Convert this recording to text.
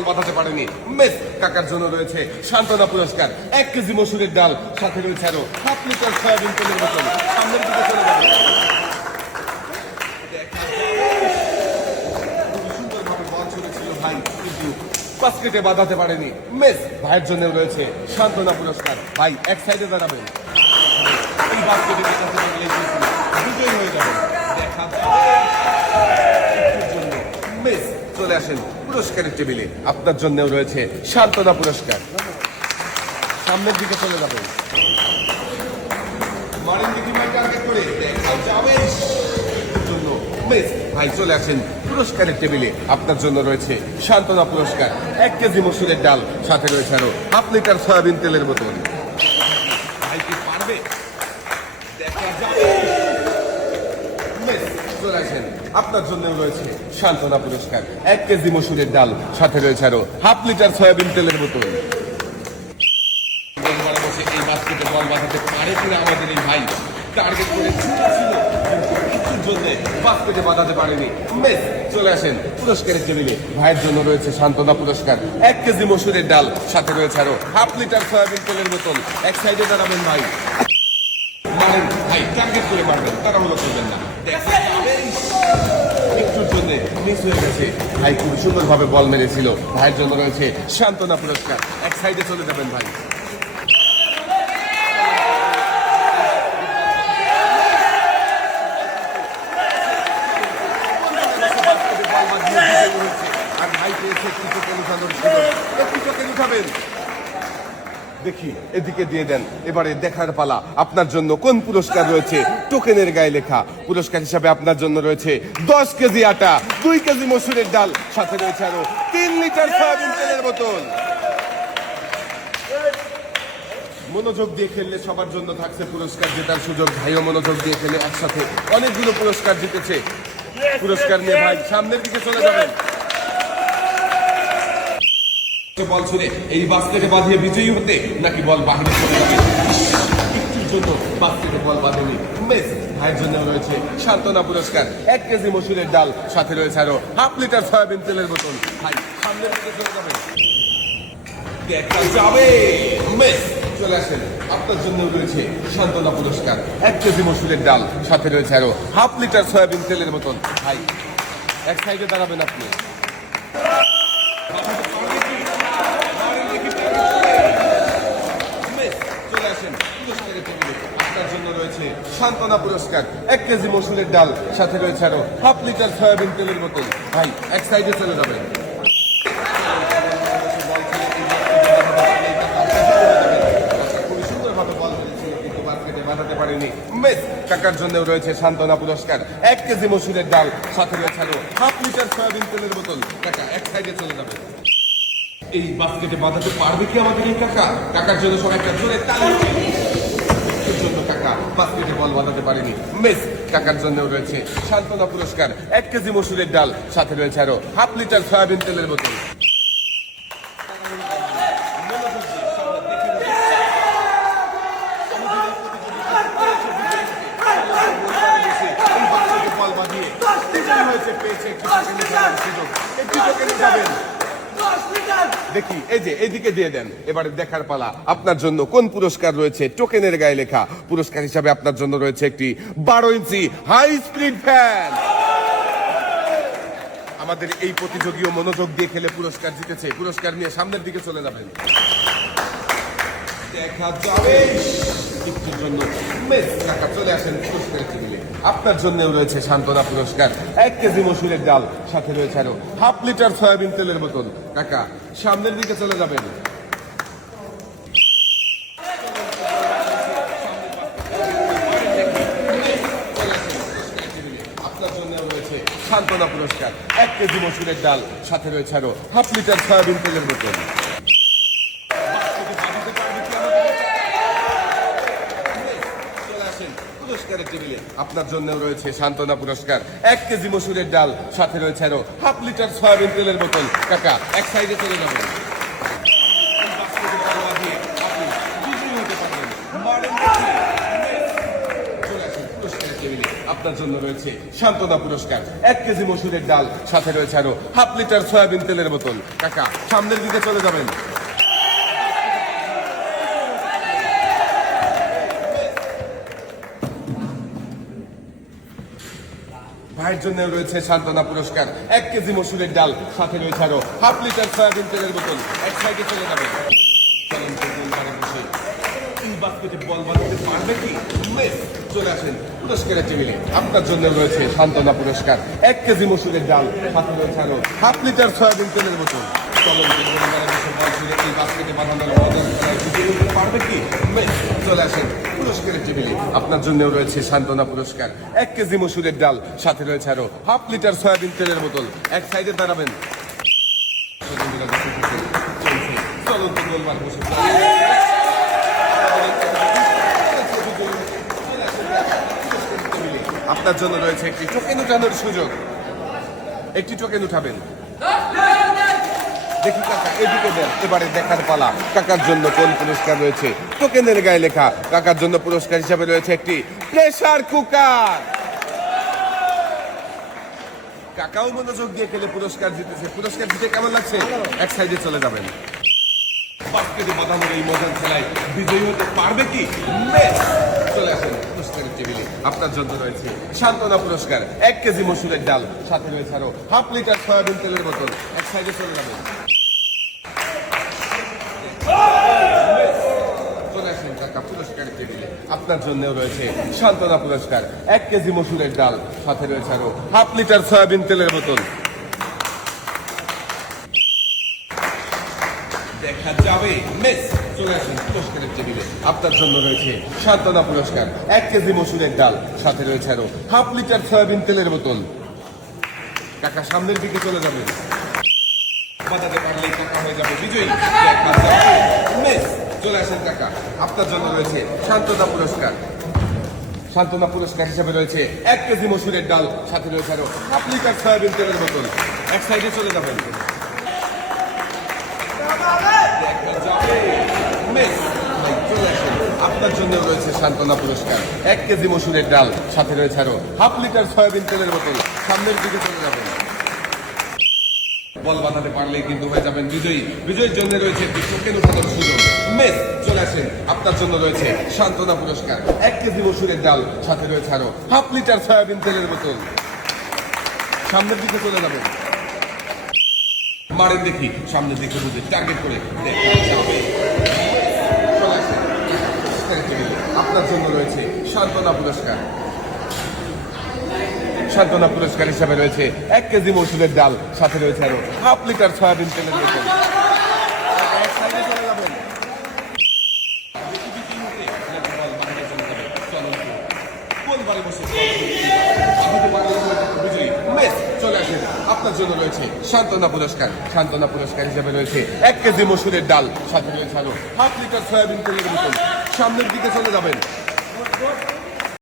বল বাঁধাতে পারেনি মেস। কাকার জন্য রয়েছে সান্ত্বনা পুরস্কার 1 কেজি মসুরের ডাল, সাথে রয়েছে আরো হাফ লিটার সয়াবিন তেলের বোতল। সামনের দিকে চলে যাবে। সুন্দরভাবে বল ছুড়েছিল ভাই, কিন্তু বাস্কেটে বাঁধাতে পারেনি মেস। ভাইয়ের জন্য রয়েছে সান্ত্বনা পুরস্কার। ভাই এক সাইডে দাঁড়াবেন, এই বাস্কেটে বাঁধাতে পারলে বিজয়ী হয়ে যাবেন। দেখা মিস। চলে আসেন পুরস্কারের টেবিলে, আপনার জন্যও রয়েছে সান্ত্বনা পুরস্কার। সামনের দিকে চলে যাবেন, মারেন দিকে টার্গেট করে দেখা যাবে জন্য মিস। ভাই চলে আসেন পুরস্কারের টেবিলে, আপনার জন্য রয়েছে সান্ত্বনা পুরস্কার 1 কেজি মসুরের ডাল, সাথে রয়েছে আরো হাফ লিটার সয়াবিন তেলের বোতল। ভাই কি পারবে? দেখা যাবে মিস। চলে আসেন, আপনার জন্য রয়েছে সান্ত্বনা পুরস্কার 1 কেজি মসুরের ডাল, সাথে রয়েছে আরো হাফ লিটার সয়াবিন তেলের বোতল। এই বাস্কেটে বল বাঁধাতে পারে কিনা আমাদের এই ভাই, টার্গেট করে ছুটেছিল কিন্তু কিছুর জন্য বাস্কেটে বাঁধাতে পারেনি মিস। চলে আসেন পুরস্কারের টেবিলে, ভাইয়ের জন্য রয়েছে সান্ত্বনা পুরস্কার 1 কেজি মসুরের ডাল, সাথে রয়েছে আরো হাফ লিটার সয়াবিন তেলের বোতল। এক সাইডে দাঁড়াবেন ভাই, মারেন ভাই, টার্গেট করে মারবেন, তাড়াহুড়ো করবেন না। একটুর জন্য মিস হয়ে গেছে। ভাই খুব সুন্দরভাবে বল মেরেছিল, ভাইয়ের জন্য রয়েছে সান্ত্বনা পুরস্কার। এক সাইডে চলে যাবেন ভাই। আর ভাই পেয়েছে কৃষকের উঠানোর সুযোগ, কৃষকের উঠাবেন। দেখি এদিকে দিয়ে দেন। এবারে দেখার পালা, আপনার জন্য কোন পুরস্কার রয়েছে। টোকেনের গায়ে লেখা পুরস্কার হিসাবে আপনার জন্য রয়েছে 10 কেজি আটা, 2 কেজি মসুরের ডাল, সাথে রয়েছে আরো 3 লিটার সয়াবিন তেলের বোতল। মনোযোগ দিয়ে খেললে সবার জন্য থাকছে পুরস্কার জেতার সুযোগ। ভাইও মনোযোগ দিয়ে খেলে একসাথে অনেকগুলো পুরস্কার জিতেছে। পুরস্কার নিয়ে ভাই সামনের দিকে চলে যাবেন। বল ছুড়ে এই বাস্কেটে বাঁধিয়ে বিজয়ী হতে, নাকি বল বাহিরে চলে যাবে। একটুর জন্য বাস্কেটে বল বাঁধেনি মিস। ভাইয়ের জন্য রয়েছে সান্ত্বনা পুরস্কার 1 কেজি মসুরের ডাল, সাথে রয়েছে আরো হাফ লিটার সয়াবিন তেলের বোতল। ভাই সামনের দিকে চলে যাবেন। দেখা যাবে মিস। চলে আসেন, আপনার জন্য রয়েছে সান্ত্বনা পুরস্কার 1 কেজি মসুরের ডাল, সাথে রয়েছে আরো হাফ লিটার সয়াবিন তেলের বোতল। ভাই এক সাইডে দাঁড়াবেন আপনি। আপনার জন্য রয়েছে সান্ত্বনা পুরস্কার 1 কেজি মসুরের ডাল, সাথে রয়েছে আরো হাফ লিটার সয়াবিন তেলের বোতল। ভাই এক সাইডে চলে যাবেন। খুবই সুন্দরভাবে বল হয়েছিল কিন্তু বাস্কেটে বাঁধাতে পারেনি মিস। কাকার জন্য রয়েছে সান্ত্বনা পুরস্কার 1 কেজি মসুরের ডাল, সাথে রয়েছে আরো হাফ লিটার সয়াবিন তেলের বোতল। কাকা এক সাইডে চলে যাবেন। এই বাস্কেটে বাঁধাতে পারবে কি আমাদের এই কাকা? কাকার জন্য সবাই একটা জোরে তালি। জন্য কাকা বাস্কেটে বল বাঁধাতে পারেনি মিস। কাকার জন্য রয়েছে সান্ত্বনা পুরস্কার 1 কেজি মসুরের ডাল, সাথে রয়েছে আরো হাফ লিটার সয়াবিন তেলের বোতল। বল বাঁধিয়ে হয়েছে, পেয়েছে দেখি এই যে এইদিকে দিয়ে দেন। এবারে দেখার পালা, আপনার জন্য কোন পুরস্কার রয়েছে। টোকেনের গায়ে লেখা পুরস্কার হিসাবে আপনার জন্য রয়েছে একটি 12 ইঞ্চি হাই স্পিড ফ্যান। আমাদের এই প্রতিযোগীও মনোযোগ দিয়ে খেলে পুরস্কার জিতেছে। পুরস্কার নিয়ে সামনের দিকে চলে যাবেন। দেখা যাবে একটুর জন্য মিস। কাকা চলে আসেন পুরস্কারের টেবিলে, আপনার জন্যও রয়েছে সান্ত্বনা পুরস্কার 1 কেজি মসুরের ডাল, সাথে রয়েছে আরো হাফ লিটার সয়াবিন তেলের বোতল। কাকা সামনের দিকে চলে যাবেন। আপনার জন্য রয়েছে সান্ত্বনা পুরস্কার 1 কেজি মসুরের ডাল, সাথে রয়েছে আরো হাফ লিটার সয়াবিন তেলের বোতল। পুরস্কারের টেবিলে আপনার জন্য রয়েছে সান্ত্বনা পুরস্কার 1 কেজি মসুরের ডাল, সাথে রয়েছে আরো হাফ লিটার সয়াবিন তেলের বোতল। কাকা এক সাইডে চলে যাবেন। পুরস্কারের টেবিলে আপনার জন্য রয়েছে সান্ত্বনা পুরস্কার 1 কেজি মসুরের ডাল, সাথে রয়েছে আরো হাফ লিটার সয়াবিন তেলের বোতল। কাকা সামনের দিকে চলে যাবেন। ভাইয়ের জন্য রয়েছে সান্ত্বনা পুরস্কার 1 কেজি মসুরের ডাল, সাথে রয়েছে আরো হাফ লিটার সয়াবিন তেলের বোতল। এক সাইডে চলে যাবেন। চলেন তো গোলবারে বসে এই বাস্কেটে বল বাঁধতে পারবে কি? মিস চলে আসেন পুরস্কারের টেবিলে। আপনার জন্য রয়েছে সান্ত্বনা পুরস্কার 1 কেজি মসুরের ডাল, সাথে রয়েছে আরো হাফ লিটার সয়াবিন তেলের বোতল। চলুন তো গোলবারে বসে বল ছুঁড়ে এই বাস্কেটে বাঁধানোর মজার খেলায় জিতে নিতে পারবে কি? মিস চলে আসেন পুরস্কারের টেবিলে। আপনার জন্য রয়েছে সান্ত্বনা পুরস্কার 1 কেজি মসুরের ডাল, সাথে রয়েছে আরো হাফ লিটার সয়াবিন তেলের বোতল। এক সাইডে দাঁড়াবেন। চলুন তো গোলবার বসে আপনার জন্য রয়েছে একটি টোকেন উঠানোর সুযোগ। একটি টোকেন উঠাবেন। দেখি কাকা এদিকে দেন। এবারে দেখার পালা কাকার জন্য কোন পুরস্কার রয়েছে। টোকেনের গায়ে লেখা কাকার জন্য পুরস্কার হিসাবে রয়েছে একটি প্রেসার কুকার। কাকাও মনোযোগ দিয়ে খেলে পুরস্কার জিতেছে। পুরস্কার জিতে কেমন লাগছে? এক সাইডে চলে যাবেন। বাস্কেটে বাঁধানোর এই মজার খেলায় বিজয়ী হতে পারবে কি? মেস চলে আসেন পুরস্কারের টেবিলে। আপনার জন্য রয়েছে সান্ত্বনা পুরস্কার 1 কেজি মসুরের ডাল, সাথে রয়েছে আরো হাফ লিটার সয়াবিন তেলের বোতল। এক সাইডে চলে যাবেন। চলে আসেন কাকা পুরস্কারের টেবিলে। আপনার জন্য রয়েছে সান্ত্বনা পুরস্কার 1 কেজি মসুরের ডাল, সাথে রয়েছে আরো হাফ লিটার সয়াবিন তেলের বোতল। দেখা যাবে মেস চলে আসেন পুরস্কারের টেবিলে। আপনার জন্য রয়েছে সান্ত্বনা পুরস্কার 1 কেজি মসুরের ডাল, সাথে রয়েছে আরো হাফ লিটার সয়াবিন তেলের বোতল। কাকা সামনের দিকে চলে যাবেন। বাজাতে পারলেই কাকা হয়ে যাবে বিজয়ী। দেখা যাবে মেস চলে আসেন কাকা। আপনার জন্য রয়েছে সান্ত্বনা পুরস্কার। সান্ত্বনা পুরস্কার হিসেবে রয়েছে 1 কেজি মসুরের ডাল, সাথে রয়েছে আরো হাফ লিটার সয়াবিন তেলের বোতল। এক সাইডে চলে যাবেন। আপনার জন্য রয়েছে সান্ত্বনা পুরস্কার 1 কেজি মসুরের ডাল, সাথে রয়েছে আরো হাফ লিটার সয়াবিন তেলের বোতল। সামনের দিকে চলে যাবেন। বল বাঁধাতে পারলেই কিন্তু হয়ে যাবেন বিজয়ী। বিজয়ীর জন্য রয়েছে একটি টোকেন উঠানোর সুযোগ। মেস চলে আসেন। আপনার জন্য রয়েছে সান্ত্বনা পুরস্কার 1 কেজি মসুরের ডাল, সাথে রয়েছে আরো হাফ লিটার সয়াবিন তেলের বোতল। সামনের দিকে চলে যাবেন। মারেন দেখি সামনের দিকে বুঝে টার্গেট করে দেখা যাবে। চলে আসেন পুরস্কারের টেবিলে। আপনার জন্য রয়েছে সান্ত্বনা পুরস্কার। সান্ত্বনা পুরস্কার হিসাবে রয়েছে 1 কেজি মসুরের ডাল, সাথে রয়েছে আরো হাফ লিটার সয়াবিন তেলের বোতল। এক সাইডে চলে যাবেন। চলে আসেন। আপনার জন্য রয়েছে সান্ত্বনা পুরস্কার। সান্ত্বনা পুরস্কার হিসেবে রয়েছে 1 কেজি মসুরের ডাল, সাথে রয়েছে আরো হাফ লিটার সয়াবিন তেলের বোতল। সামনের দিকে চলে যাবেন।